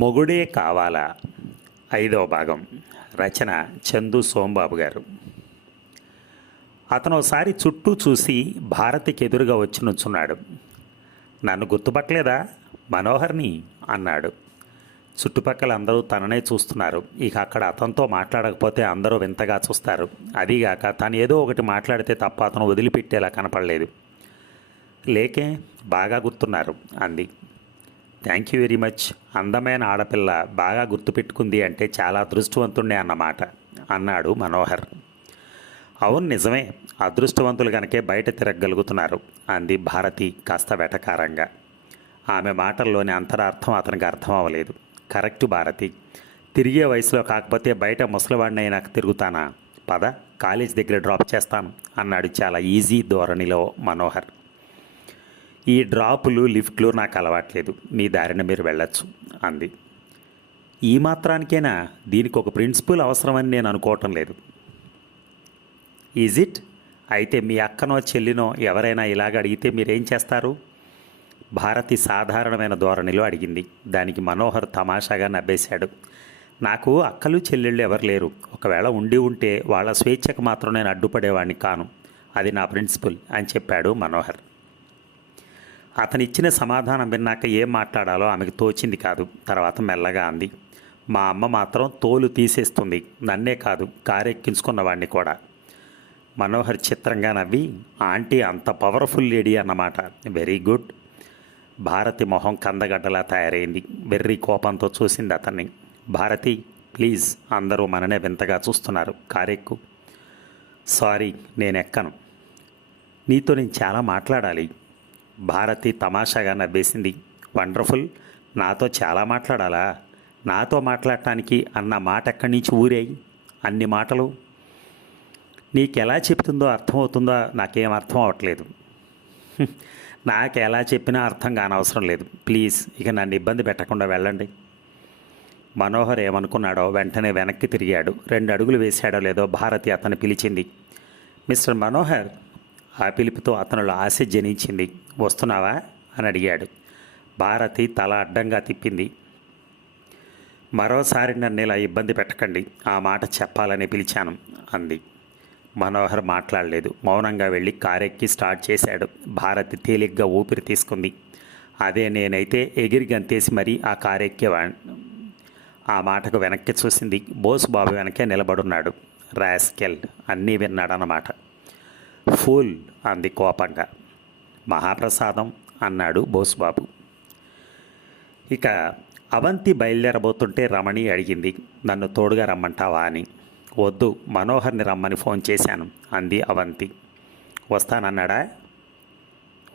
మొగుడే కావాలా 5వ భాగం. రచన చందు సోంబాబు గారు. అతను ఒకసారి చుట్టూ చూసి భారతికి ఎదురుగా వచ్చి నుంచున్నాడు. నన్ను గుర్తుపట్టలేదా, మనోహర్ని అన్నాడు. చుట్టుపక్కల అందరూ తననే చూస్తున్నారు. ఇక అక్కడ అతనితో మాట్లాడకపోతే అందరూ వింతగా చూస్తారు. అదీగాక తను ఏదో ఒకటి మాట్లాడితే తప్ప అతను వదిలిపెట్టేలా కనపడలేదు. లేకే, బాగా గుర్తున్నారు అంది. Thank you very much. అందమైన ఆడపిల్ల బాగా గుర్తుపెట్టుకుంది అంటే చాలా అదృష్టవంతుణ్ణే అన్నమాట అన్నాడు మనోహర్. అవును, నిజమే. అదృష్టవంతులు కనుకే బయట తిరగగలుగుతున్నారు అంది భారతి కాస్త వెటకారంగా. ఆమె మాటల్లోని అంతరార్థం అతనికి అర్థం అవ్వలేదు. కరెక్టు భారతి, తిరిగే వయసులో కాకపోతే బయట ముసలివాడిని అయినాక తిరుగుతానా? పద, కాలేజ్ దగ్గర డ్రాప్ చేస్తాను అన్నాడు చాలా ఈజీ ధోరణిలో మనోహర్. ఈ డ్రాపులు లిఫ్ట్లు నాకు అలవాట్లేదు, మీ దారిన మీరు వెళ్ళొచ్చు అంది. ఈ మాత్రానికైనా దీనికి ఒక ప్రిన్సిపల్ అవసరమని నేను అనుకోవటం లేదు. Is it? అయితే మీ అక్కనో చెల్లినో ఎవరైనా ఇలాగ అడిగితే మీరేం చేస్తారు? భారతి సాధారణమైన ధోరణిలో అడిగింది. దానికి మనోహర్ తమాషాగా నవ్వేశాడు. నాకు అక్కలు చెల్లెళ్ళు ఎవరు లేరు. ఒకవేళ ఉండి ఉంటే వాళ్ళ స్వేచ్ఛకు మాత్రం నేను అడ్డుపడేవాడిని కాను. అది నా ప్రిన్సిపల్ అని చెప్పాడు మనోహర్. అతనిచ్చిన సమాధానం విన్నాక ఏం మాట్లాడాలో ఆమెకు తోచింది కాదు. తర్వాత మెల్లగా అంది, మా అమ్మ మాత్రం తోలు తీసేస్తుంది, నన్నే కాదు కారెక్కించుకున్నవాడిని కూడా. మనోహర్ చిత్రంగా నవ్వి, ఆంటీ అంత పవర్ఫుల్ లేడీ అన్నమాట. Very good. భారతి మొహం కందగడ్డలా తయారైంది. వెర్రి కోపంతో చూసింది అతన్ని. భారతి ప్లీజ్, అందరూ మననే వింతగా చూస్తున్నారు, కారెక్కు. సారీ, నేనెక్కను. నీతో నేను చాలా మాట్లాడాలి. భారతి తమాషాగా నవ్వేసింది. వండర్ఫుల్, నాతో చాలా మాట్లాడాలా? నాతో మాట్లాడటానికి అన్న మాట ఎక్కడి నుంచి ఊరాయి అన్ని మాటలు? నీకెలా చెప్తుందో అర్థమవుతుందో నాకేం అర్థం అవ్వట్లేదు. నాకు ఎలా చెప్పినా అర్థం కానవసరం లేదు. ప్లీజ్, ఇక నన్ను ఇబ్బంది పెట్టకుండా వెళ్ళండి. మనోహర్ ఏమనుకున్నాడో వెంటనే వెనక్కి తిరిగాడు. 2 అడుగులు వేశాడో లేదో భారతి అతను పిలిచింది. మిస్టర్ మనోహర్. ఆ పిలుపుతో అతనిలో ఆశ జనించింది. వస్తున్నావా అని అడిగాడు. భారతి తల అడ్డంగా తిప్పింది. మరోసారి నన్ను ఇలా ఇబ్బంది పెట్టకండి, ఆ మాట చెప్పాలని పిలిచాను అంది. మనోహర్ మాట్లాడలేదు. మౌనంగా వెళ్ళి కారెక్కి స్టార్ట్ చేశాడు. భారతి తేలిగ్గా ఊపిరి తీసుకుంది. అదే నేనైతే ఎగిరి గంతేసి మరీ ఆ కారెక్కేవాడిని. ఆ మాటకు వెనక్కి చూసింది. బోసు బాబు వెనకే నిలబడున్నాడు. రాస్కెల్ అన్నీ విన్నాడన్నమాట. ఫూల్ అంది కోపంగా. మహాప్రసాదం అన్నాడు బోసుబాబు. ఇక అవంతి బయలుదేరబోతుంటే రమణి అడిగింది, నన్ను తోడుగా రమ్మంటావా అని. వద్దు, మనోహర్ని రమ్మని ఫోన్ చేశాను అంది అవంతి. వస్తానన్నాడా?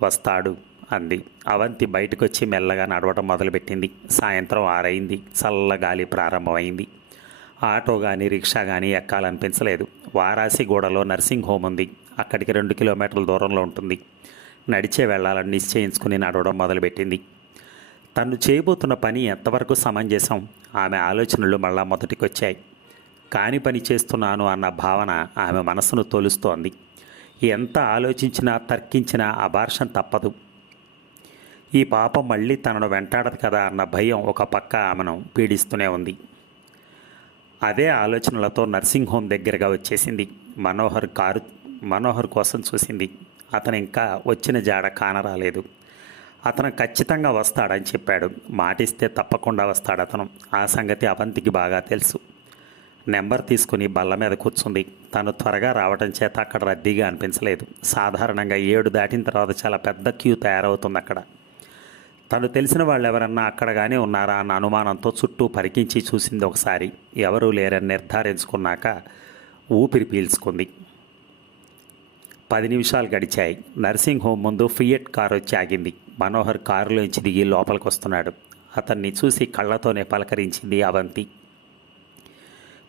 వస్తాడు అంది. అవంతి బయటకు వచ్చి మెల్లగా నడవడం మొదలుపెట్టింది. సాయంత్రం 6 అయింది. చల్లగాలి ప్రారంభమైంది. ఆటో కానీ రిక్షా కానీ ఎక్కాలనిపించలేదు. వారాసిగూడలో నర్సింగ్ హోమ్ ఉంది. అక్కడికి 2 కిలోమీటర్ల దూరంలో ఉంటుంది. నడిచే వెళ్ళాలని నిశ్చయించుకుని నడవడం మొదలుపెట్టింది. తను చేయబోతున్న పని ఎంతవరకు సమంజసం? ఆమె ఆలోచనలు మళ్ళా మొదటికొచ్చాయి. కాని పని చేస్తున్నాను అన్న భావన ఆమె మనసును తోలుస్తోంది. ఎంత ఆలోచించినా తర్కించినా అబార్షన్ తప్పదు. ఈ పాపం మళ్ళీ తనను వెంటాడదు కదా అన్న భయం ఒక పక్క ఆమెను పీడిస్తూనే ఉంది. అదే ఆలోచనలతో నర్సింగ్ హోమ్ దగ్గరగా వచ్చేసింది. మనోహర్ కోసం చూసింది. అతను ఇంకా వచ్చిన జాడ కానరాలేదు. అతను ఖచ్చితంగా వస్తాడని చెప్పాడు. మాటిస్తే తప్పకుండా వస్తాడు అతను. ఆ సంగతి అవంతికి బాగా తెలుసు. నెంబర్ తీసుకుని బల్ల మీద కూర్చుంది. తను త్వరగా రావడం చేత అక్కడ రద్దీగా అనిపించలేదు. సాధారణంగా 7 దాటిన తర్వాత చాలా పెద్ద క్యూ తయారవుతుంది అక్కడ. తను తెలిసిన వాళ్ళు ఎవరన్నా అక్కడ కానీ ఉన్నారా అన్న అనుమానంతో చుట్టూ పరికించి చూసింది ఒకసారి. ఎవరూ లేరని నిర్ధారించుకున్నాక ఊపిరి పీల్చుకుంది. 10 నిమిషాలు గడిచాయి. నర్సింగ్ హోమ్ ముందు ఫియట్ కారు వచ్చి ఆగింది. మనోహర్ కారులోంచి దిగి లోపలికి వస్తున్నాడు. అతన్ని చూసి కళ్ళతోనే పలకరించింది అవంతి.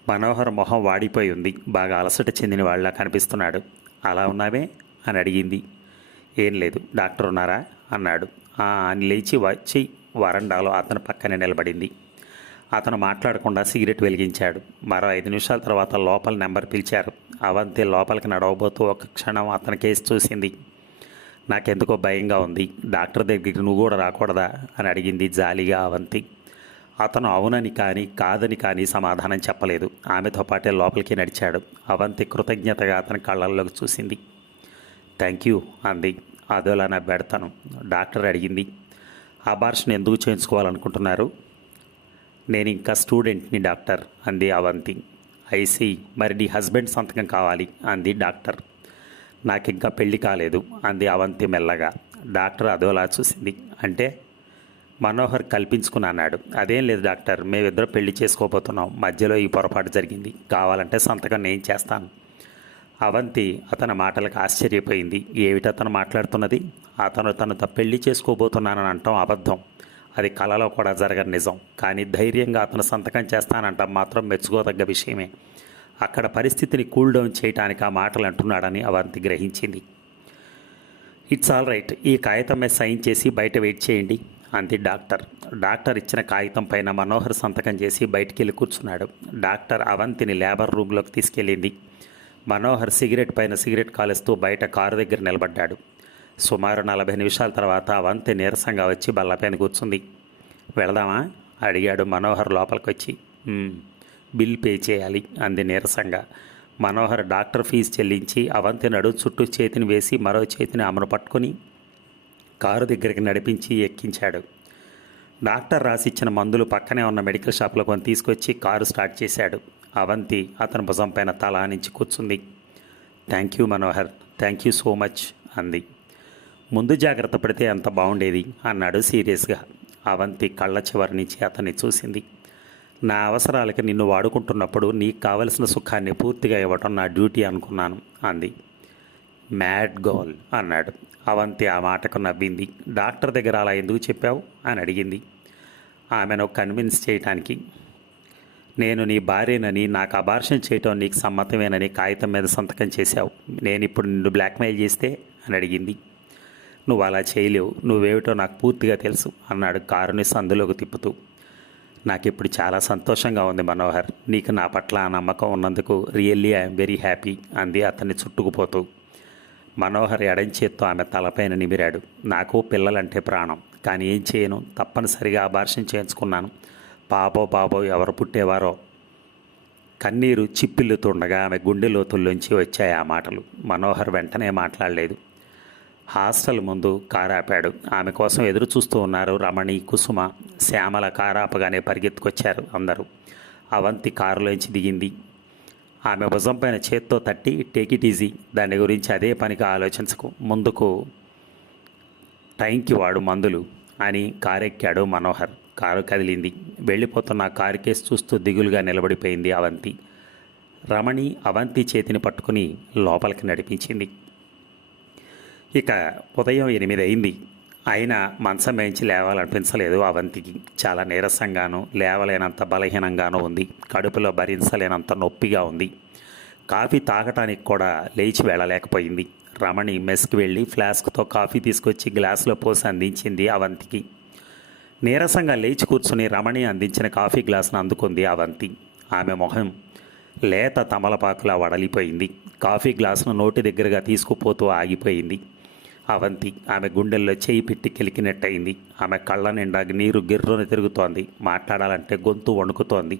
మనోహర్ మొహం వాడిపోయి ఉంది. బాగా అలసట చెందిన వాళ్ళ కనిపిస్తున్నాడు. అలా ఉన్నావే అని అడిగింది. ఏం లేదు, డాక్టర్ ఉన్నారా అన్నాడు. అని లేచి వచ్చి వరండాలో అతని పక్కనే నిలబడింది. అతను మాట్లాడకుండా సిగరెట్ వెలిగించాడు. మరో 5 నిమిషాల తర్వాత లోపల నెంబర్ పిలిచారు. అవంతి లోపలికి నడవబోతూ ఒక క్షణం అతని కేసు చూసింది. నాకెందుకో భయంగా ఉంది. డాక్టర్ దగ్గరికి నువ్వు కూడా రాకూడదా అని అడిగింది జాలిగా అవంతి. అతను అవునని కానీ కాదని కానీ సమాధానం చెప్పలేదు. ఆమెతో పాటే లోపలికి నడిచాడు. అవంతి కృతజ్ఞతగా అతని కళ్ళల్లోకి చూసింది. థ్యాంక్ యూ అంది. అదోలా నా పెడతాను. డాక్టర్ అడిగింది. అబార్షన్ ఎందుకు చేయించుకోవాలనుకుంటున్నారు? నేను ఇంకా స్టూడెంట్ని డాక్టర్ అంది అవంతి. ఐసీ, మరి నీ హస్బెండ్ సంతకం కావాలి అంది డాక్టర్. నాకింకా పెళ్లి కాలేదు అంది అవంతి మెల్లగా. డాక్టర్ అదోలా చూసింది. అంటే? మనోహర్ కల్పించుకుని అన్నాడు. అదేం లేదు డాక్టర్, మేమిద్దరం పెళ్లి చేసుకోబోతున్నాం. మధ్యలో ఈ పొరపాటు జరిగింది. కావాలంటే సంతకం నేను చేస్తాను. అవంతి అతని మాటలకు ఆశ్చర్యపోయింది. ఏమిటతను మాట్లాడుతున్నది? అతను తనతో పెళ్లి చేసుకోబోతున్నానని అంటాం అబద్ధం. అది కలలో కూడా జరగని నిజం. కానీ ధైర్యంగా అతను సంతకం చేస్తానంటాం మాత్రం మెచ్చుకోదగ్గ విషయమే. అక్కడ పరిస్థితిని కూల్ డౌన్ చేయడానికి ఆ మాటలు అంటున్నాడని అవంతి గ్రహించింది. ఇట్స్ ఆల్ రైట్, ఈ కాగితం మీద సైన్ చేసి బయట వెయిట్ చేయండి అంది డాక్టర్. డాక్టర్ ఇచ్చిన కాగితం పైన మనోహర్ సంతకం చేసి బయటికి వెళ్ళి కూర్చున్నాడు. డాక్టర్ అవంతిని లేబర్ రూమ్లోకి తీసుకెళ్ళింది. మనోహర్ సిగరెట్ పైన సిగరెట్ కాలుస్తూ బయట కారు దగ్గర నిలబడ్డాడు. సుమారు 40 నిమిషాల తర్వాత అవంతి నీరసంగా వచ్చి బల్లపైన కూర్చుంది. వెళదామా అడిగాడు మనోహర్ లోపలికి వచ్చి. బిల్ పే చేయాలి అంది నీరసంగా. మనోహర్ డాక్టర్ ఫీజు చెల్లించి అవంతి నడు చుట్టూ చేతిని వేసి మరో చేతిని ఆమెను పట్టుకొని కారు దగ్గరికి నడిపించి ఎక్కించాడు. డాక్టర్ రాసిచ్చిన మందులు పక్కనే ఉన్న మెడికల్ షాప్లో కొని తీసుకొచ్చి కారు స్టార్ట్ చేశాడు. అవంతి అతని భుజం పైన తల నుంచి కూర్చుంది. Thank you Manohar, thank you so much అంది. ముందు జాగ్రత్త పడితే ఎంత బాగుండేది అన్నాడు సీరియస్గా. అవంతి కళ్ళ చివరి నుంచి అతన్ని చూసింది. నా అవసరాలకి నిన్ను వాడుకుంటున్నప్పుడు నీకు కావలసిన సుఖాన్ని పూర్తిగా ఇవ్వటం నా డ్యూటీ అనుకున్నాను అంది. మ్యాడ్ గోల్ అన్నాడు. అవంతి ఆ మాటకు నవ్వింది. డాక్టర్ దగ్గర అలా ఎందుకు చెప్పావు అని అడిగింది. ఆమెను కన్విన్స్ చేయటానికి. నేను నీ భార్యనని, నాకు అబార్షన్ చేయటం నీకు సమ్మతమేనని కాగితం మీద సంతకం చేశావు. నేను ఇప్పుడు నిన్ను బ్లాక్మెయిల్ చేస్తే అని అడిగింది. నువ్వు అలా చేయలేవు, నువ్వేమిటో నాకు పూర్తిగా తెలుసు అన్నాడు కారుని సందులోకి తిప్పుతూ. నాకు ఇప్పుడు చాలా సంతోషంగా ఉంది మనోహర్, నీకు నా పట్ల ఆ నమ్మకం ఉన్నందుకు రియల్లీ ఐఎమ్ వెరీ హ్యాపీ అంది అతన్ని చుట్టుకుపోతూ. మనోహర్ ఎడం చేత్తో ఆమె తలపైన నిమిరాడు. నాకు పిల్లలంటే ప్రాణం, కానీ ఏం చేయను, తప్పనిసరిగా అబార్షన్ చేయించుకున్నాను. పాపో ఎవరు పుట్టేవారో. కన్నీరు చిప్పిల్లుతుండగా ఆమె గుండె లోతుల్లోంచి వచ్చాయి ఆ మాటలు. మనోహర్ వెంటనే మాట్లాడలేదు. హాస్టల్ ముందు కారు ఆపాడు. ఆమె కోసం ఎదురు చూస్తూ ఉన్నారు రమణి, కుసుమ. శ్యామల కారు ఆపగానే పరిగెత్తుకొచ్చారు అందరూ. అవంతి కారులోంచి దిగింది. ఆమె భుజం పైన చేత్తో తట్టి, టేక్ ఇట్ ఈజీ, దాని గురించి అదే పనిగా ఆలోచించకు, ముందుకు టైంకి వాడు మందులు అని కారెక్కాడు మనోహర్. కారు కదిలింది. వెళ్ళిపోతున్న కారు కేసు చూస్తూ దిగులుగా నిలబడిపోయింది అవంతి. రమణి అవంతి చేతిని పట్టుకుని లోపలికి నడిపించింది. ఇక ఉదయం 8 అయింది. అయినా మంచం వేయించి లేవాలనిపించలేదు అవంతికి. చాలా నీరసంగానూ, లేవలేనంత బలహీనంగానూ ఉంది. కడుపులో భరించలేనంత నొప్పిగా ఉంది. కాఫీ తాగటానికి కూడా లేచి వెళ్ళలేకపోయింది. రమణి మెస్కి వెళ్ళి ఫ్లాస్క్తో కాఫీ తీసుకొచ్చి గ్లాసులో పోసి అందించింది అవంతికి. నీరసంగా లేచి కూర్చుని రమణి అందించిన కాఫీ గ్లాసును అందుకుంది అవంతి. ఆమె మొహం లేత తమలపాకులా వడలిపోయింది. కాఫీ గ్లాసును నోటి దగ్గరగా తీసుకుపోతూ ఆగిపోయింది అవంతి. ఆమె గుండెల్లో చేయి పెట్టి కెలికినట్టయింది. ఆమె కళ్ళ నిండా నీరు గిర్రున తిరుగుతోంది. మాట్లాడాలంటే గొంతు వణుకుతోంది.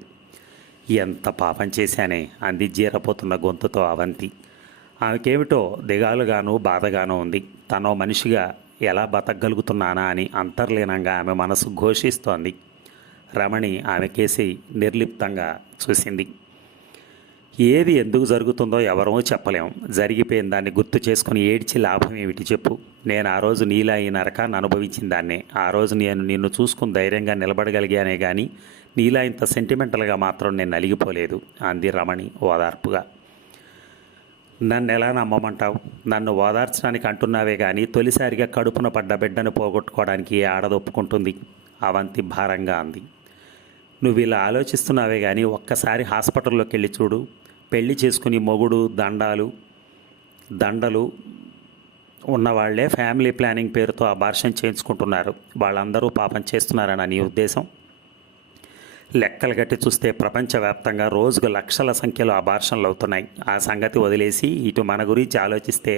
ఎంత పాపం చేశానే అంది జీరపోతున్న గొంతుతో అవంతి. ఆమెకేమిటో దిగాలుగాను బాధగానూ ఉంది. తనో మనిషిగా ఎలా బతకగలుగుతున్నానా అని అంతర్లీనంగా ఆమె మనసు ఘోషిస్తోంది. రమణి ఆమె కేసి నిర్లిప్తంగా చూసింది. ఏది ఎందుకు జరుగుతుందో ఎవరూ చెప్పలేం. జరిగిపోయిన దాన్ని గుర్తు చేసుకుని ఏడ్చి లాభం ఏమిటి చెప్పు. నేను ఆ రోజు నీలా ఈ నరకాన్ని అనుభవించిన దాన్నే. ఆ రోజు నేను నిన్ను చూసుకుని ధైర్యంగా నిలబడగలిగానే కానీ నీలా ఇంత సెంటిమెంటల్గా మాత్రం నేను నలిగిపోలేదు అంది రమణి ఓదార్పుగా. నన్ను ఎలా నమ్మమంటావు? నన్ను ఓదార్చడానికి అంటున్నావే కానీ తొలిసారిగా కడుపున పడ్డ బిడ్డను పోగొట్టుకోవడానికి ఏ ఆడదొప్పుకుంటుంది? అవంతి భారంగా అంది. నువ్వు ఇలా ఆలోచిస్తున్నావే కానీ ఒక్కసారి హాస్పిటల్లోకి వెళ్ళి చూడు. పెళ్లి చేసుకుని మొగుడు దండలు ఉన్నవాళ్లే ఫ్యామిలీ ప్లానింగ్ పేరుతో అబార్షన్ చేయించుకుంటున్నారు. వాళ్ళందరూ పాపం చేస్తున్నారని నీ ఉద్దేశం? లెక్కలు గట్టి చూస్తే ప్రపంచవ్యాప్తంగా రోజుకు లక్షల సంఖ్యలో అబార్షన్లు అవుతున్నాయి. ఆ సంగతి వదిలేసి ఇటు మన గురించి ఆలోచిస్తే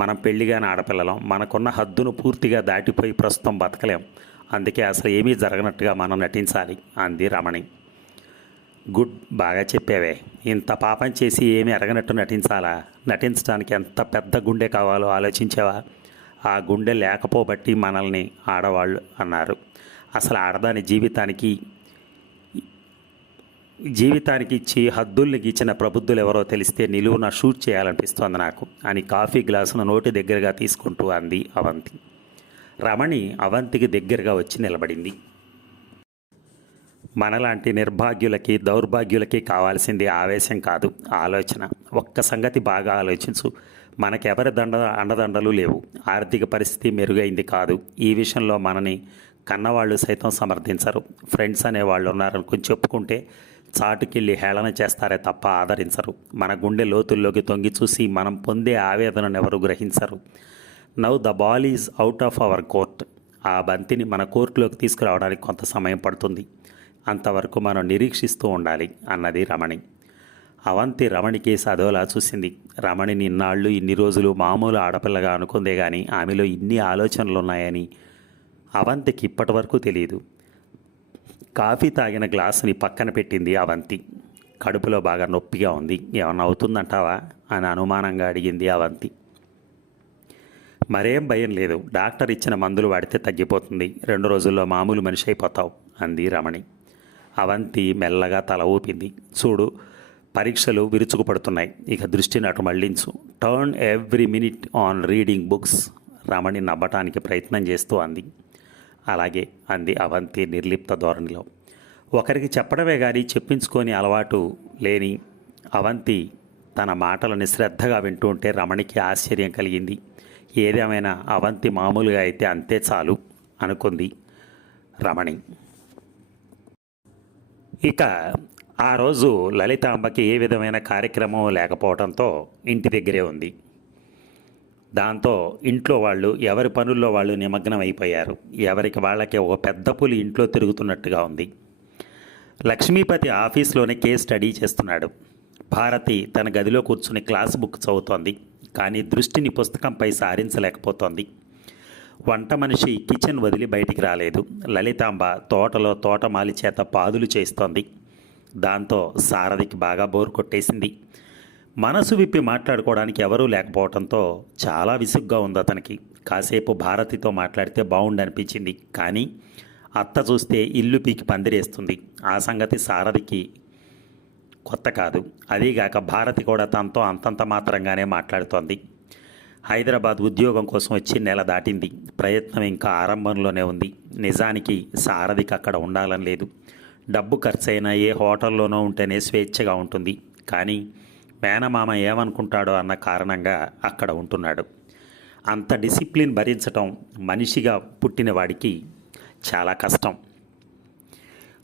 మనం పెళ్లిగాని ఆడపిల్లలం, మనకున్న హద్దును పూర్తిగా దాటిపోయి ప్రస్తుతం బతకలేం. అందుకే అసలు ఏమీ జరగనట్టుగా మనం నటించాలి అంది రమణి. గుడ్, బాగా చెప్పావే. ఇంత పాపం చేసి ఏమీ ఎరగనట్టు నటించాలా? నటించడానికి ఎంత పెద్ద గుండె కావాలో ఆలోచించావా? ఆ గుండె లేకపోబట్టి మనల్ని ఆడవాళ్ళు అన్నారు. అసలు ఆడదాని జీవితానికి ఇచ్చి హద్దుల్ని గీచిన ప్రబుద్ధులు ఎవరో తెలిస్తే నిలువున షూట్ చేయాలనిపిస్తోంది నాకు అని కాఫీ గ్లాసును నోటి దగ్గరగా తీసుకుంటూ అంది అవంతి. రమణి అవంతికి దగ్గరగా వచ్చి నిలబడింది. మనలాంటి నిర్భాగ్యులకి దౌర్భాగ్యులకి కావాల్సింది ఆవేశం కాదు, ఆలోచన. ఒక్క సంగతి బాగా ఆలోచించు. మనకెవరి అండదండలు లేవు, ఆర్థిక పరిస్థితి మెరుగైంది కాదు. ఈ విషయంలో మనని కన్నవాళ్ళు సైతం సమర్థించరు. ఫ్రెండ్స్ అనేవాళ్ళు ఉన్నారనుకుని చెప్పుకుంటే చాటుకెళ్ళి హేళన చేస్తారే తప్ప ఆదరించరు. మన గుండె లోతుల్లోకి తొంగి చూసి మనం పొందే ఆవేదనను ఎవరు గ్రహించరు. Now the ball is out of our court. ఆ బంతిని మన కోర్టులోకి తీసుకురావడానికి కొంత సమయం పడుతుంది. అంతవరకు మనం నిరీక్షిస్తూ ఉండాలి అన్నది రమణి. అవంతి రమణి కేసు అదోలా చూసింది. రమణిని ఇన్ని రోజులు మామూలు ఆడపిల్లగా అనుకుందే కానీ ఆమెలో ఇన్ని ఆలోచనలు ఉన్నాయని అవంతికి ఇప్పటి వరకు తెలియదు. కాఫీ తాగిన గ్లాసుని పక్కన పెట్టింది అవంతి. కడుపులో బాగా నొప్పిగా ఉంది. ఏమన్నా అవుతుందంటావా అని అనుమానంగా అడిగింది అవంతి. మరేం భయం లేదు, డాక్టర్ ఇచ్చిన మందులు వాడితే తగ్గిపోతుంది. 2 రోజుల్లో మామూలు మనిషి అయిపోతావు అంది రమణి. అవంతి మెల్లగా తల ఊపింది. చూడు, పరీక్షలు విరుచుకుపడుతున్నాయి, ఇక దృష్టిని అటు మళ్లించు. Turn every minute on reading books. Ramani నవ్వటానికి ప్రయత్నం చేస్తూ అంది. అలాగే అంది అవంతి నిర్లిప్త ధోరణిలో. ఒకరికి చెప్పడమే కానీ చెప్పించుకొని అలవాటు లేని అవంతి తన మాటలని శ్రద్ధగా వింటూ ఉంటే రమణికి ఆశ్చర్యం కలిగింది. ఏదేమైనా అవంతి మామూలుగా అయితే అంతే చాలు అనుకుంది రమణి. ఇక ఆ రోజు లలితాంబకి ఏ విధమైన కార్యక్రమం లేకపోవడంతో ఇంటి దగ్గరే ఉంది. దాంతో ఇంట్లో వాళ్ళు ఎవరి పనుల్లో వాళ్ళు నిమగ్నం అయిపోయారు. ఎవరికి వాళ్ళకి ఒక పెద్ద పులి ఇంట్లో తిరుగుతున్నట్టుగా ఉంది. లక్ష్మీపతి ఆఫీస్లోనే కేస్ స్టడీ చేస్తున్నాడు. భారతి తన గదిలో కూర్చుని క్లాస్ బుక్ చదువుతోంది. కానీ దృష్టిని పుస్తకంపై సారించలేకపోతోంది. వంట మనిషి కిచెన్ వదిలి బయటికి రాలేదు. లలితాంబ తోటలో తోటమాలి చేత పాదులు చేస్తోంది. దాంతో సారథికి బాగా బోరు కొట్టేసింది. మనసు విప్పి మాట్లాడుకోవడానికి ఎవరూ లేకపోవడంతో చాలా విసుగ్గా ఉంది అతనికి. కాసేపు భారతితో మాట్లాడితే బాగుండనిపించింది. కానీ అత్త చూస్తే ఇల్లు పీకి పందిరేస్తుంది. ఆ సంగతి సారథికి కొత్త కాదు. అదీగాక భారతి కూడా తనతో అంతంత మాత్రంగానే మాట్లాడుతోంది. హైదరాబాద్ ఉద్యోగం కోసం వచ్చి నెల దాటింది. ప్రయత్నం ఇంకా ఆరంభంలోనే ఉంది. నిజానికి సారథికి అక్కడ ఉండాలని లేదు. డబ్బు ఖర్చైనా ఏ హోటల్లోనో ఉంటేనే స్వేచ్ఛగా ఉంటుంది. కానీ మేనమామ ఏమనుకుంటాడో అన్న కారణంగా అక్కడ ఉంటున్నాడు. అంత డిసిప్లిన్ భరించటం మనిషిగా పుట్టిన వాడికి చాలా కష్టం.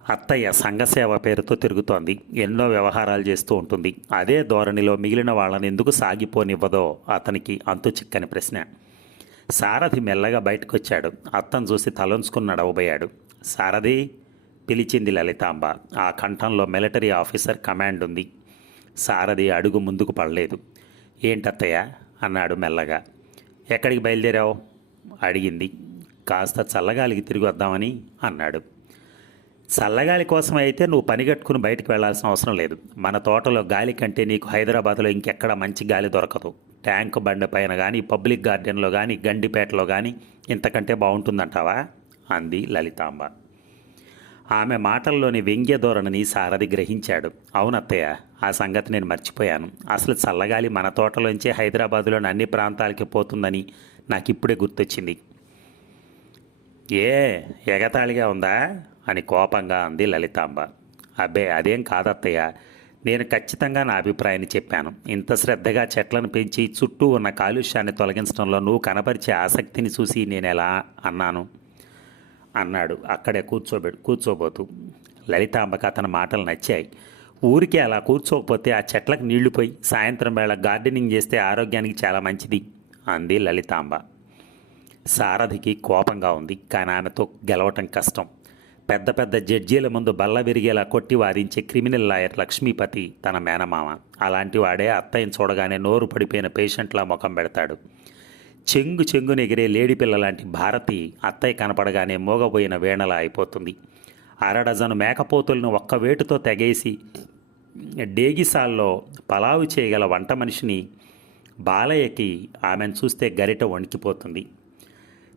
అత్తయ్య సంఘసేవ పేరుతో తిరుగుతోంది. ఎన్నో వ్యవహారాలు చేస్తూ ఉంటుంది. అదే ధోరణిలో మిగిలిన వాళ్ళని ఎందుకు సాగిపోనివ్వదో అతనికి అంతు చిక్కని ప్రశ్న. సారథి మెల్లగా బయటకు వచ్చాడు. అత్తను చూసి తలొంచుకుని నడవబోయాడు. సారథి పిలిచింది లలితాంబ. ఆ కంఠంలో మిలిటరీ ఆఫీసర్ కమాండ్ ఉంది. సారథి అడుగు ముందుకు పడలేదు. ఏంటత్తయ్య అన్నాడు మెల్లగా. ఎక్కడికి బయలుదేరావు అడిగింది. కాస్త చల్లగాలికి తిరిగి వద్దామని అన్నాడు. చల్లగాలి కోసం అయితే నువ్వు పని కట్టుకుని బయటికి వెళ్లాల్సిన అవసరం లేదు. మన తోటలో గాలి కంటే నీకు హైదరాబాద్లో ఇంకెక్కడ మంచి గాలి దొరకదు. ట్యాంక్ బండి పైన కానీ, పబ్లిక్ గార్డెన్లో కానీ, గండిపేటలో కానీ ఇంతకంటే బాగుంటుందంటావా అంది లలితాంబ. ఆమె మాటల్లోని వ్యంగ్య ధోరణిని సారథి గ్రహించాడు. అవునత్తయ్య, ఆ సంగతి నేను మర్చిపోయాను. అసలు చల్లగాలి మన తోటలోంచే హైదరాబాదులోని అన్ని ప్రాంతాలకి పోతుందని నాకు ఇప్పుడే గుర్తొచ్చింది. ఏ ఎగతాళిగా ఉందా అని కోపంగా అంది లలితాంబ. అబ్బే అదేం కాదత్తయ్య, నేను ఖచ్చితంగా నా అభిప్రాయాన్ని చెప్పాను. ఇంత శ్రద్ధగా చెట్లను పెంచి చుట్టూ ఉన్న కాలుష్యాన్ని తొలగించడంలో నువ్వు కనపరిచే ఆసక్తిని చూసి నేను ఎలా అన్నాను అన్నాడు అక్కడే కూర్చోబోతూ. లలితాంబకు అతని మాటలు నచ్చాయి. ఊరికే అలా కూర్చోకపోతే ఆ చెట్లకు నీళ్లు పోయి సాయంత్రం వేళ గార్డెనింగ్ చేస్తే ఆరోగ్యానికి చాలా మంచిది అంది లలితాంబ. సారథికి కోపంగా ఉంది. కానీ ఆమెతో గెలవటం కష్టం. పెద్ద పెద్ద జడ్జీల ముందు బల్ల విరిగేలా కొట్టి వాదించే క్రిమినల్ లాయర్ లక్ష్మీపతి తన మేనమామ. అలాంటి వాడే అత్తయ్యని చూడగానే నోరు పడిపోయిన పేషెంట్లా ముఖం పెడతాడు. చెంగు చెంగున ఎగిరే లేడి పిల్ల లాంటి భారతి అత్తయ్య కనపడగానే మోగబోయిన వీణలా అయిపోతుంది. అరడజను మేకపోతులను ఒక్క వేటుతో తెగేసి డేగిసాల్లో పలావు చేయగల వంట మనిషిని బాలయ్యకి ఆమెను చూస్తే గరిట వణికిపోతుంది.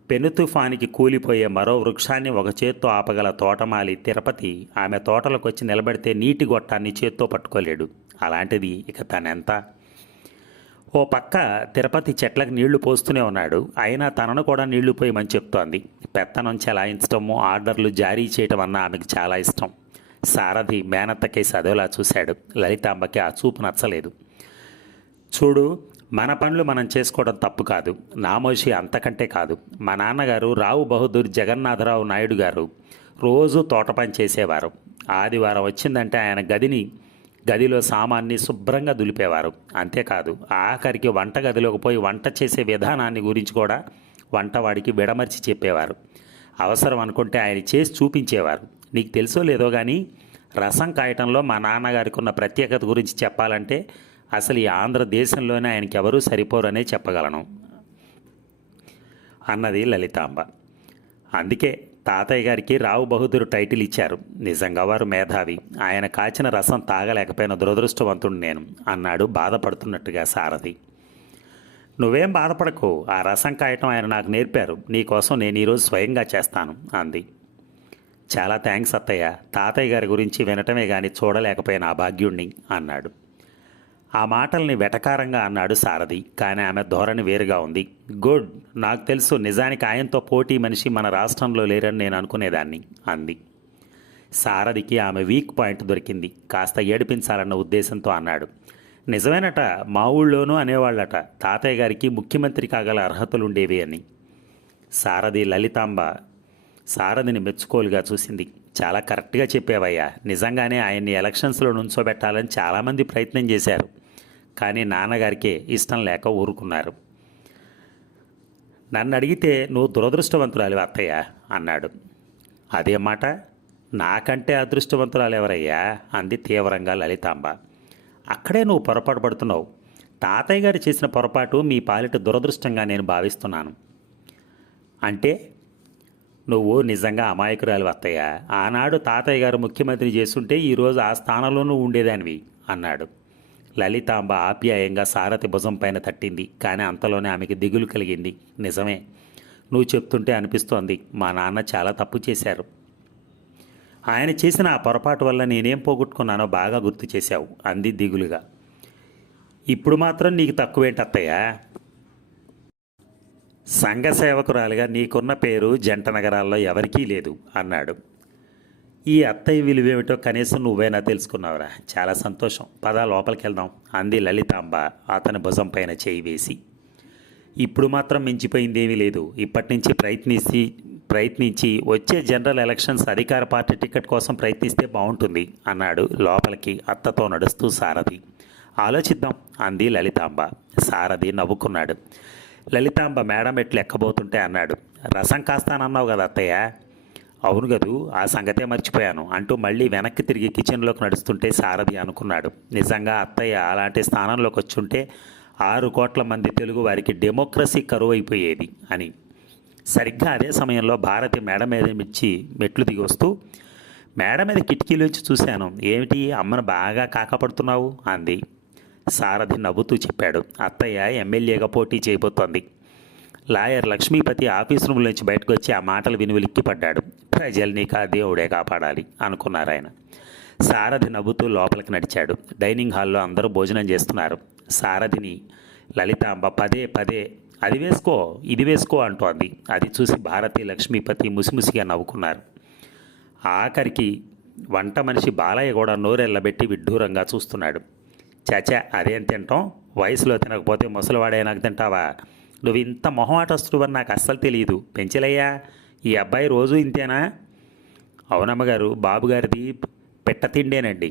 పెను తుఫానికి కూలిపోయే మరో వృక్షాన్ని ఒక చేత్తో ఆపగల తోటమాలి తిరుపతి ఆమె తోటలోకి వచ్చి నిలబడితే నీటి గొట్టాన్ని చేత్తో పట్టుకోలేడు. అలాంటిది ఇక తనెంత? ఓ పక్క తిరుపతి చెట్లకు నీళ్లు పోస్తూనే ఉన్నాడు. అయినా తనను కూడా నీళ్లు పోయమని చెప్తోంది. పెత్తనం చెలాయించడము, ఆర్డర్లు జారీ చేయటం అన్న ఆమెకు చాలా ఇష్టం. సారథి మేనత్త కేసు అదోలా చూశాడు. లలితాంబకి ఆ చూపు నచ్చలేదు. చూడు, మన పనులు మనం చేసుకోవడం తప్పు కాదు, నామోషి అంతకంటే కాదు. మా నాన్నగారు రావు బహదూర్ జగన్నాథరావు నాయుడు గారు రోజు తోట పని చేసేవారు. ఆదివారం వచ్చిందంటే ఆయన గదిలో సామాన్ని శుభ్రంగా దులిపేవారు. అంతేకాదు ఆఖరికి వంట గదిలోకి పోయి వంట చేసే విధానాన్ని గురించి కూడా వంటవాడికి విడమర్చి చెప్పేవారు. అవసరం అనుకుంటే ఆయన చేసి చూపించేవారు. నీకు తెలుసో లేదో కానీ రసం కాయటంలో మా నాన్నగారికి ఉన్న ప్రత్యేకత గురించి చెప్పాలంటే అసలు ఈ ఆంధ్రదేశంలోనే ఆయనకి ఎవరూ సరిపోరనే చెప్పగలను అన్నది లలితాంబ. అందుకే తాతయ్య గారికి రావు బహదూర్ టైటిల్ ఇచ్చారు. నిజంగా వారు మేధావి. ఆయన కాచిన రసం తాగలేకపోయిన దురదృష్టవంతుడు నేను అన్నాడు బాధపడుతున్నట్టుగా సారథి. నువ్వేం బాధపడకు, ఆ రసం కాయటం ఆయన నాకు నేర్పారు. నీకోసం నేను ఈరోజు స్వయంగా చేస్తాను అంది. చాలా థ్యాంక్స్ అత్తయ్య. తాతయ్య గారి గురించి వినటమే కానీ చూడలేకపోయిన ఆ భాగ్యుణ్ణి అన్నాడు. ఆ మాటల్ని వెటకారంగా అన్నాడు సారథి. కానీ ఆమె ధోరణి వేరుగా ఉంది. గుడ్, నాకు తెలుసు నిజానికి ఆయనతో పోటీ మనిషి మన రాష్ట్రంలో లేరని నేను అనుకునేదాన్ని అంది. సారథికి ఆమె వీక్ పాయింట్ దొరికింది. కాస్త ఏడిపించాలన్న ఉద్దేశంతో అన్నాడు. నిజమేనట, మా ఊళ్ళోనూ అనేవాళ్ళట తాతయ్య గారికి ముఖ్యమంత్రి కాగల అర్హతలుండేవి అని. సారథిని మెచ్చుకోలుగా చూసింది. చాలా కరెక్ట్గా చెప్పేవయ్యా. నిజంగానే ఆయన్ని ఎలక్షన్స్లో నుంచోబెట్టాలని చాలామంది ప్రయత్నం చేశారు. కానీ నాన్నగారికే ఇష్టం లేక ఊరుకున్నారు. నన్ను అడిగితే నువ్వు దురదృష్టవంతురాలి అత్తయ్య అన్నాడు. అదే మాట, నాకంటే అదృష్టవంతురాలు ఎవరయ్యా అంది తీవ్రంగా లలితాంబ. అక్కడే నువ్వు పొరపాటు పడుతున్నావు. తాతయ్య గారు చేసిన పొరపాటు మీ పాలిట దురదృష్టంగా నేను భావిస్తున్నాను. అంటే నువ్వు నిజంగా అమాయకురాలు అత్తయ్య. ఆనాడు తాతయ్య గారు ముఖ్యమంత్రి చేస్తుంటే ఈరోజు ఆ స్థానంలోనూ ఉండేదానివి అన్నాడు. లలితాంబ ఆప్యాయంగా సారథి భుజం పైన తట్టింది. కానీ అంతలోనే ఆమెకి దిగులు కలిగింది. నిజమే, నువ్వు చెప్తుంటే అనిపిస్తోంది మా నాన్న చాలా తప్పు చేశారు. ఆయన చేసిన ఆ పొరపాటు వల్ల నేనేం పోగొట్టుకున్నానో బాగా గుర్తు చేశావు అంది దిగులుగా. ఇప్పుడు మాత్రం నీకు తక్కువేంటి అత్తయ్య? సంఘ సేవకురాలిగా నీకున్న పేరు జంట నగరాల్లో ఎవరికీ లేదు అన్నాడు. ఈ అత్తయ్య విలువేమిటో కనీసం నువ్వైనా తెలుసుకున్నావురా. చాలా సంతోషం, పద లోపలికి వెళ్దాం అంది లలితాంబ అతని భుజం పైన చేయి వేసి. ఇప్పుడు మాత్రం మించిపోయిందేమీ లేదు. ఇప్పటి నుంచి ప్రయత్నించి వచ్చే జనరల్ ఎలక్షన్స్ అధికార పార్టీ టికెట్ కోసం ప్రయత్నిస్తే బాగుంటుంది అన్నాడు లోపలికి అత్తతో నడుస్తూ సారథి. ఆలోచిద్దాం అంది లలితాంబ. సారథి నవ్వుకున్నాడు. లలితాంబ మేడం ఎట్లు ఎక్కబోతుంటే అన్నాడు. రసం కాస్తానన్నావు కదా అత్తయ్య? అవును గదు, ఆ సంగతే మర్చిపోయాను అంటూ మళ్ళీ వెనక్కి తిరిగి కిచెన్లోకి నడుస్తుంటే సారథి అనుకున్నాడు. నిజంగా అత్తయ్య అలాంటి స్థానంలోకి వచ్చుంటే 6 కోట్ల మంది తెలుగు వారికి డెమోక్రసీ కరువు అయిపోయేది అని. సరిగ్గా అదే సమయంలో భారతి మేడ మీద మెట్లు దిగి వస్తూ, మేడ మీద కిటికీలోంచి చూశాను. ఏమిటి అమ్మను బాగా కాకపడుతున్నావు అంది. సారథి నవ్వుతూ చెప్పాడు. అత్తయ్య ఎమ్మెల్యేగా పోటీ చేయబోతోంది. లాయర్ లక్ష్మీపతి ఆఫీస్ రూమ్లోంచి బయటకు వచ్చి ఆ మాటలు విని ఉలిక్కిపడ్డాడు. ప్రజల్ని దేవుడే కాపాడాలి అనుకున్నారు ఆయన. సారథి నవ్వుతూ లోపలికి నడిచాడు. డైనింగ్ హాల్లో అందరూ భోజనం చేస్తున్నారు. సారథిని లలితాంబ పదే పదే అది వేసుకో ఇది వేసుకో అంటోంది. అది చూసి భారతి లక్ష్మీపతి ముసిముసిగా నవ్వుకున్నారు. ఆఖరికి వంట మనిషి బాలయ్య కూడా నోరెళ్ళబెట్టి విడ్డూరంగా చూస్తున్నాడు. చాచా అదేం తింటాం, వయసులో తినకపోతే ముసలివాడైనాక తింటావా? నువ్వు ఇంత మొహమాటస్తుడు అని నాకు అస్సలు తెలియదు. పెంచలయ్యా, ఈ అబ్బాయి రోజు ఇంతేనా? అవునమ్మగారు, బాబుగారిది పెట్ట తిండేనండి.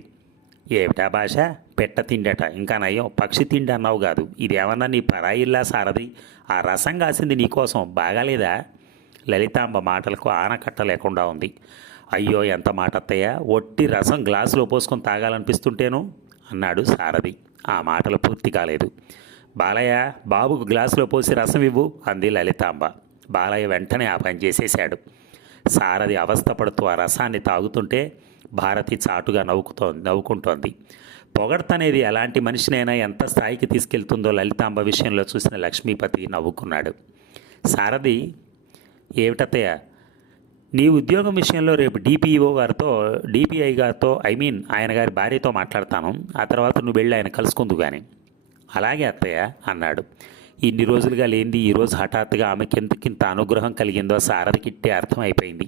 ఏమిటా భాష? పెట్ట తిండట. ఇంకా నయం పక్షి తిండి అన్నావు కాదు. ఇది ఏమన్నా నీ పరాయిల్లా సారథి? ఆ రసం కాసింది నీకోసం బాగాలేదా? లలితాంబ మాటలకు ఆనకట్ట లేకుండా ఉంది. అయ్యో ఎంత మాట అత్తయ్య, ఒట్టి రసం గ్లాసులో పోసుకొని తాగాలనిపిస్తుంటేను అన్నాడు సారథి. ఆ మాటలు పూర్తి కాలేదు. బాలయ్య, బాబుకు గ్లాసులో పోసి రసం ఇవ్వు అంది లలితాంబ. బాలయ్య వెంటనే ఆ పని చేసేశాడు. సారథి అవస్థపడుతూ ఆ రసాన్ని తాగుతుంటే భారతి చాటుగా నవ్వుకుంటోంది. పొగడ్తనేది ఎలాంటి మనిషినైనా ఎంత స్థాయికి తీసుకెళ్తుందో లలితాంబ విషయంలో చూసిన లక్ష్మీపతి నవ్వుకున్నాడు. సారథి, ఏమిటత్తయ్య, నీ ఉద్యోగం విషయంలో రేపు డిపిఐ గారితో ఆయన గారి భార్యతో మాట్లాడతాను. ఆ తర్వాత నువ్వు వెళ్ళి ఆయన కలుసుకుందు కానీ. అలాగే అత్తయ్య అన్నాడు. ఇన్ని రోజులుగా లేనిది ఈరోజు హఠాత్తుగా ఆమెకి ఎందుకింత అనుగ్రహం కలిగిందో సారథికి ఇట్టే అర్థమైపోయింది.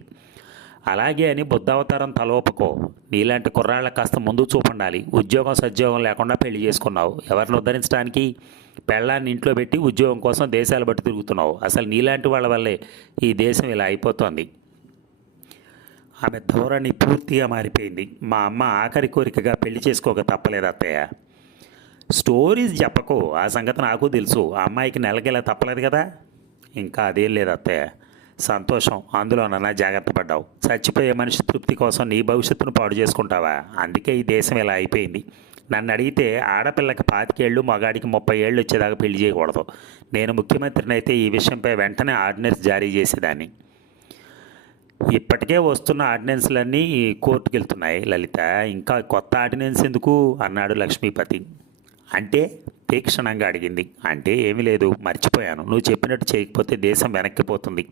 అలాగే అని బుద్ధావతారం తలోపకో. నీలాంటి కుర్రాళ్ళ కాస్త ముందు చూపండాలి. ఉద్యోగం సద్యోగం లేకుండా పెళ్లి చేసుకున్నావు. ఎవరిని ఉద్ధరించడానికి పెళ్ళాన్ని ఇంట్లో పెట్టి ఉద్యోగం కోసం దేశాలు బట్టి తిరుగుతున్నావు. అసలు నీలాంటి వాళ్ళ వల్లే ఈ దేశం ఇలా అయిపోతోంది. ఆమె ధోరణి పూర్తిగా మారిపోయింది. మా అమ్మ ఆఖరి కోరికగా పెళ్లి చేసుకోక తప్పలేదు అత్తయ్య. స్టోరీస్ చెప్పకు, ఆ సంగతి నాకు తెలుసు. ఆ అమ్మాయికి నెలకిలా తప్పలేదు కదా. ఇంకా అదేం లేదు అత్తయ్య. సంతోషం, అందులోనన్నా జాగ్రత్త పడ్డావు. చచ్చిపోయే మనిషి తృప్తి కోసం నీ భవిష్యత్తును పాడు చేసుకుంటావా? అందుకే ఈ దేశం ఇలా అయిపోయింది. నన్ను అడిగితే ఆడపిల్లకి 25 ఏళ్ళు, మగాడికి 30 ఏళ్ళు వచ్చేదాకా పెళ్లి చేయకూడదు. నేను ముఖ్యమంత్రిని అయితే ఈ విషయంపై వెంటనే ఆర్డినెన్స్ జారీ చేసేదాన్ని. ఇప్పటికే వస్తున్న ఆర్డినెన్స్లన్నీ కోర్టుకు వెళ్తున్నాయి లలిత. ఇంకా కొత్త ఆర్డినెన్స్ ఎందుకు అన్నాడు లక్ష్మీపతి. అంటే తీక్షణంగా అడిగింది. అంటే ఏమీ లేదు, మర్చిపోయాను. నువ్వు చెప్పినట్టు చేయకపోతే దేశం వెనక్కిపోతుంది.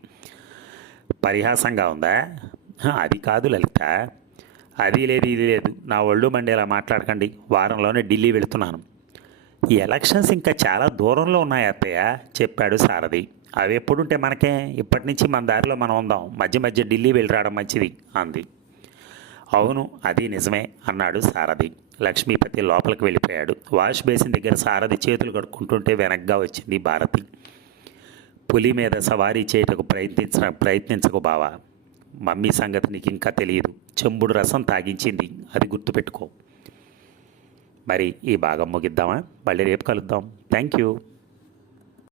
పరిహాసంగా ఉందా? అది కాదు లలిత. అది లేదు, ఇది లేదు. నా ఒళ్ళు మండేలా మాట్లాడకండి. వారంలోనే ఢిల్లీ వెళుతున్నాను. ఈ ఎలక్షన్స్ ఇంకా చాలా దూరంలో ఉన్నాయి అత్తయ్య చెప్పాడు సారథి. అవి ఎప్పుడుంటే మనకే? ఇప్పటి నుంచి మన దారిలో మనం ఉందాం. మధ్య మధ్య ఢిల్లీ వెళ్ళి రావడం మంచిది అంది. అవును, అది నిజమే అన్నాడు సారథి. లక్ష్మీపతి లోపలికి వెళ్ళిపోయాడు. వాష్ బేసిన్ దగ్గర సారథి చేతులు కడుక్కుంటుంటే వెనక్గా వచ్చింది భారతి. పులి మీద సవారీ చేయటకు ప్రయత్నించకు బావా. మమ్మీ సంగతి నీకు ఇంకా తెలియదు. చెంబుడు రసం తాగించింది, అది గుర్తుపెట్టుకో. మరి ఈ భాగం ముగిద్దామా? మళ్ళీ రేపు కలుద్దాం. Thank you.